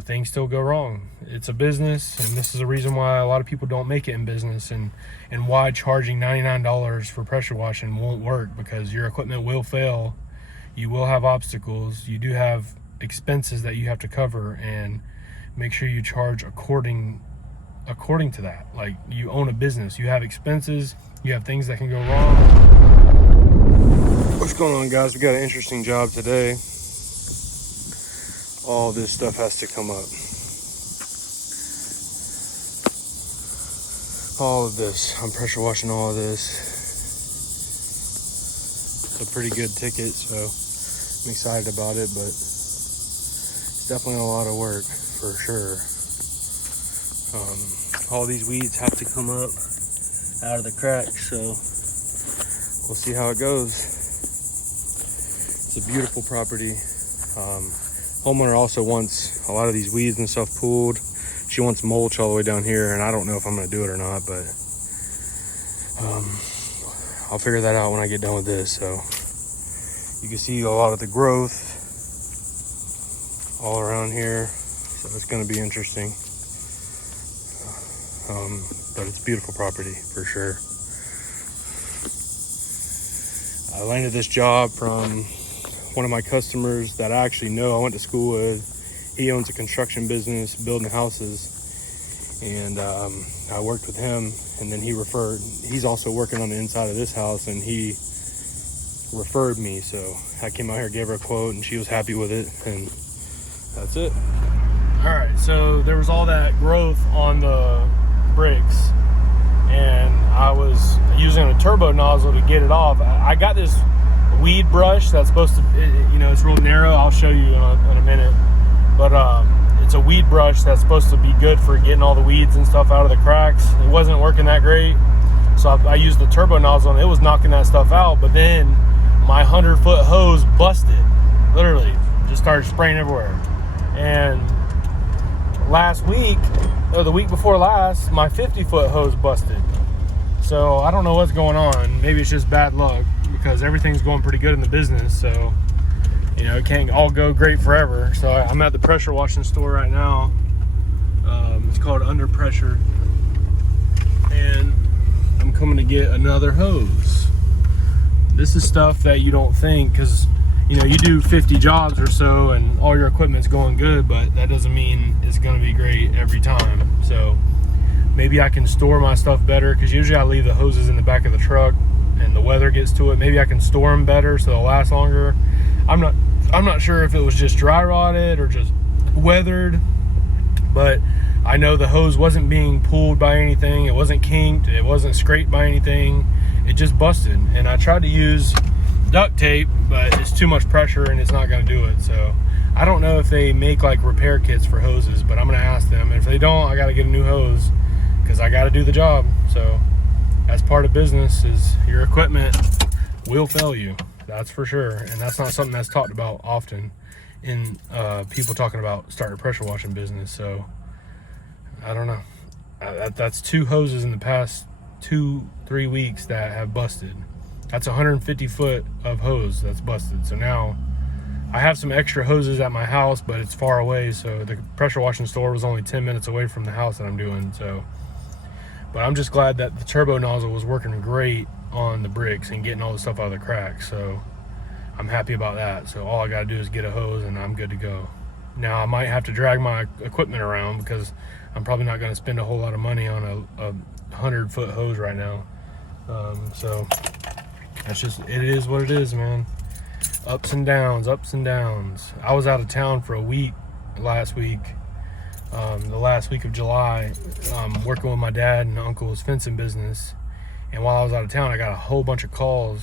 things still go wrong. It's a business, and this is a reason why a lot of people don't make it in business, and why charging $99 for pressure washing won't work, because your equipment will fail. You will have obstacles. You do have expenses that you have to cover, and make sure you charge according to that. Like, you own a business, you have expenses, you have things that can go wrong. What's going on, guys? We got an interesting job today. All this stuff has to come up. All of this, I'm pressure washing all of this. It's a pretty good ticket, so I'm excited about it, but it's definitely a lot of work for sure. All these weeds have to come up out of the cracks, so we'll see how it goes. It's a beautiful property. Homeowner also wants a lot of these weeds and stuff pulled. She wants mulch all the way down here, and I don't know if I'm going to do it or not, but I'll figure that out when I get done with this. So you can see a lot of the growth all around here, so it's going to be interesting. But it's a beautiful property for sure. I landed this job from one of my customers that I actually know, I went to school with. He owns a construction business building houses, and I worked with him, and then he's also working on the inside of this house, and he referred me. So I came out here, gave her a quote, and she was happy with it, and that's it. All right, so there was all that growth on the bricks, and I was using a turbo nozzle to get it off. I got this weed brush that's supposed to, it's real narrow. I'll show you in a minute, but it's a weed brush that's supposed to be good for getting all the weeds and stuff out of the cracks. It wasn't working that great, so I used the turbo nozzle, and it was knocking that stuff out. But then my 100-foot hose busted, literally just started spraying everywhere. And last week, or the week before last, my 50-foot hose busted. So I don't know what's going on. Maybe it's just bad luck, because everything's going pretty good in the business. So, it can't all go great forever. So I'm at the pressure washing store right now. It's called Under Pressure. And I'm coming to get another hose. This is stuff that you don't think, because, you do 50 jobs or so and all your equipment's going good, but that doesn't mean it's going to be great every time. So maybe I can store my stuff better, because usually I leave the hoses in the back of the truck and the weather gets to it. Maybe I can store them better so they'll last longer. I'm not sure if it was just dry rotted or just weathered, but I know the hose wasn't being pulled by anything. It wasn't kinked. It wasn't scraped by anything. It just busted. And I tried to use duct tape, but it's too much pressure and it's not going to do it. So I don't know if they make like repair kits for hoses, but I'm going to ask them. And if they don't, I got to get a new hose, because I got to do the job. So that's part of business, is your equipment will fail you. That's for sure. And that's not something that's talked about often in people talking about starting a pressure washing business. So I don't know. That's 2 hoses in the past 2-3 weeks that have busted. That's 150 foot of hose that's busted. So now I have some extra hoses at my house, but it's far away. So the pressure washing store was only 10 minutes away from the house that I'm doing. So, but I'm just glad that the turbo nozzle was working great on the bricks and getting all the stuff out of the cracks. So I'm happy about that. So all I got to do is get a hose and I'm good to go. Now I might have to drag my equipment around, because I'm probably not going to spend a whole lot of money on a 100-foot hose right now. So that's just, it is what it is, man. Ups and downs, ups and downs. I was out of town for a week last week. The last week of July, working with my dad and uncle's fencing business. And while I was out of town, I got a whole bunch of calls,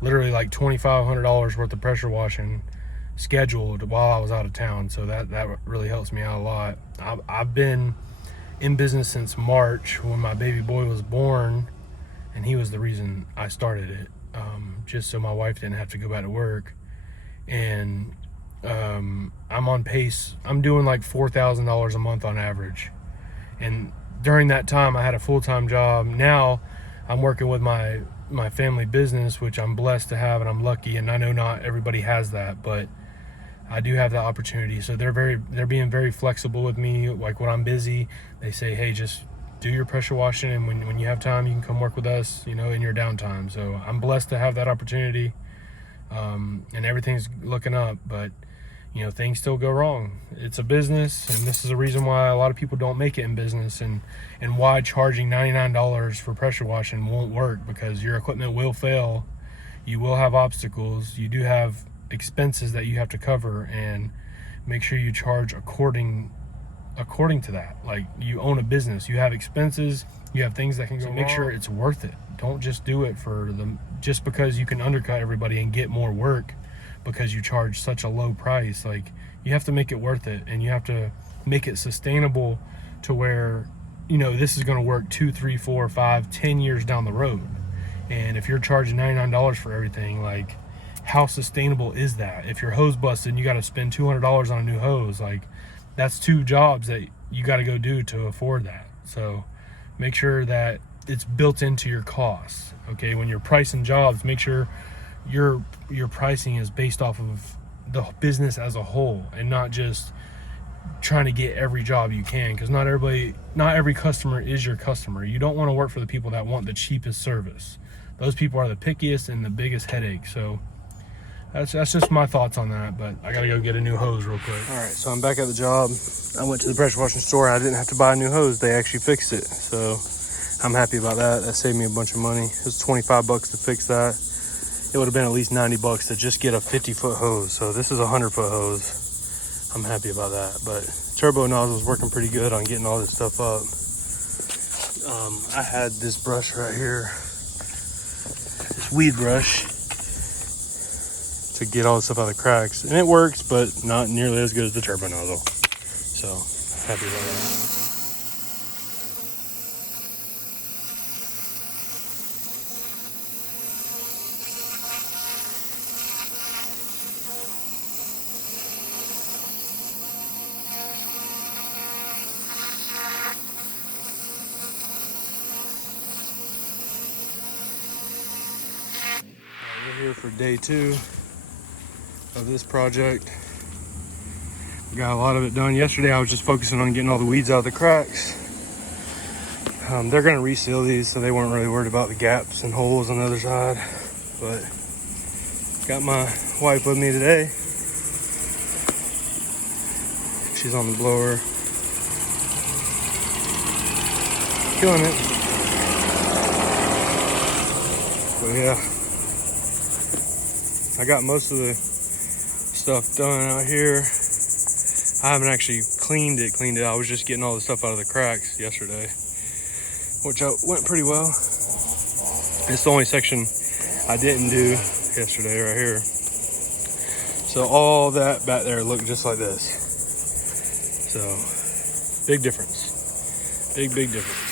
literally like $2,500 worth of pressure washing scheduled while I was out of town. So that really helps me out a lot. I've been in business since March, when my baby boy was born, and he was the reason I started it, just so my wife didn't have to go back to work. And I'm on pace. I'm doing like $4,000 a month on average. And during that time, I had a full-time job. Now I'm working with my family business, which I'm blessed to have, and I'm lucky. And I know not everybody has that, but I do have that opportunity. So they're being very flexible with me. Like when I'm busy, they say, hey, just do your pressure washing, and when you have time, you can come work with us, in your downtime. So I'm blessed to have that opportunity, and everything's looking up, but things still go wrong. It's a business, and this is a reason why a lot of people don't make it in business, and why charging $99 for pressure washing won't work, because your equipment will fail. You will have obstacles. You do have expenses that you have to cover, and make sure you charge according to that. Like, you own a business, you have expenses, you have things that can go wrong. Make sure it's worth it. Don't just do it just because you can undercut everybody and get more work because you charge such a low price. Like, you have to make it worth it, and you have to make it sustainable to where this is going to work 2, 3, 4, 5, 10 years down the road. And if you're charging $99 for everything, like, how sustainable is that? If your hose busted and you got to spend $200 on a new hose, like, that's 2 jobs that you got to go do to afford that. So make sure that it's built into your costs. Okay, when you're pricing jobs, make sure your pricing is based off of the business as a whole, and not just trying to get every job you can, because not every customer is your customer. You don't want to work for the people that want the cheapest service. Those people are the pickiest and the biggest headache. So that's just my thoughts on that, but I gotta go get a new hose real quick. All right, so I'm back at the job. I went to the pressure washing store. I didn't have to buy a new hose. They actually fixed it, so I'm happy about that. That saved me a bunch of money. It was $25 to fix that. It would have been at least $90 to just get a 50-foot hose. So this is a 100-foot hose. I'm happy about that. But turbo nozzle's working pretty good on getting all this stuff up. I had this brush right here, this weed brush, to get all the stuff out of the cracks, and it works, but not nearly as good as the turbo nozzle. So happy about that. We're here for day 2 of this project. We got a lot of it done. Yesterday I was just focusing on getting all the weeds out of the cracks. They're going to reseal these, so they weren't really worried about the gaps and holes on the other side. But got my wife with me today. She's on the blower, killing it. But yeah, I got most of the stuff done out here. I haven't actually cleaned it. I was just getting all the stuff out of the cracks yesterday, which went pretty well. It's the only section I didn't do yesterday right here. So all that back there looked just like this. So big difference. Big difference.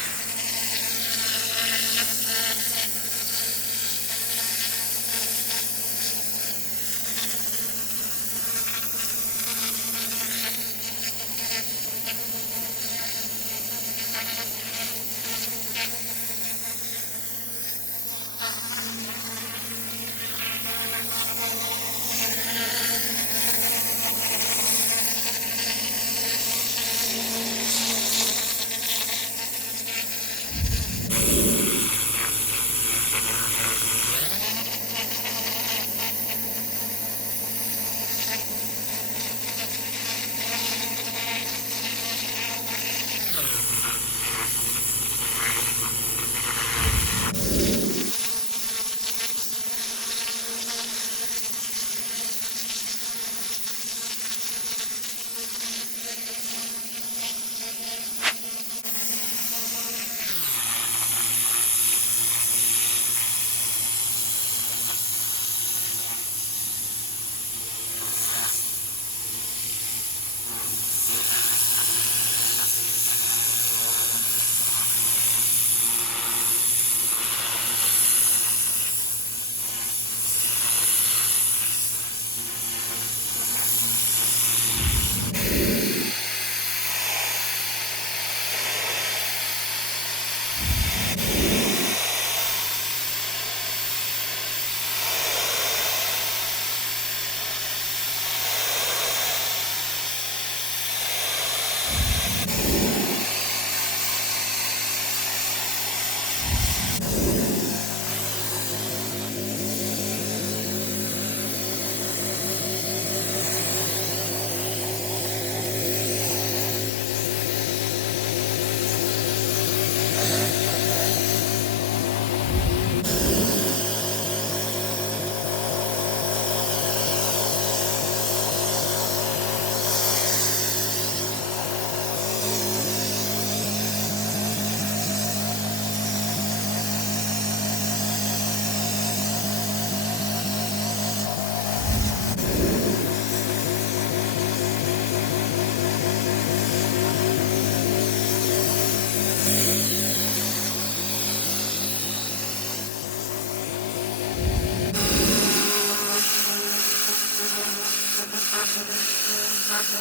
What's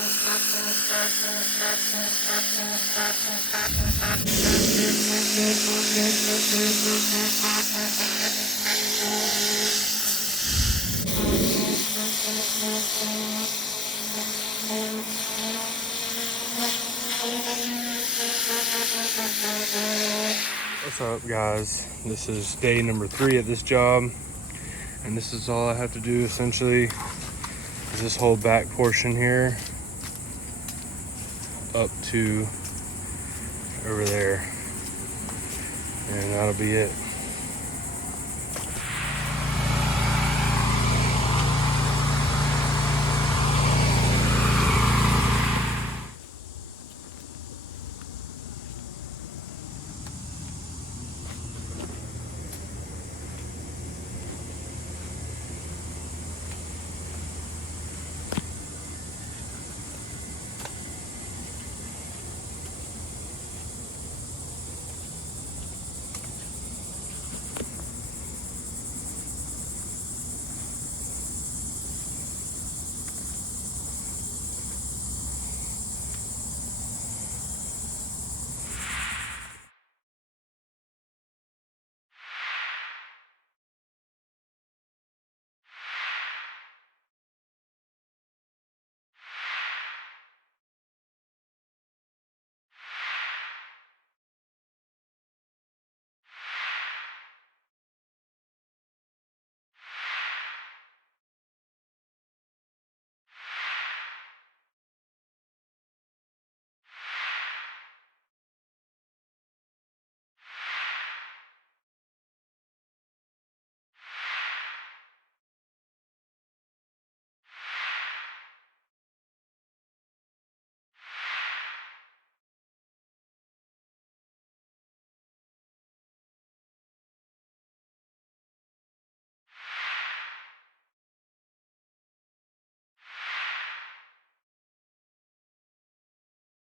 up, guys? This is day number 3 at this job, and this is all I have to do essentially is this whole back portion here up to over there, and that'll be it.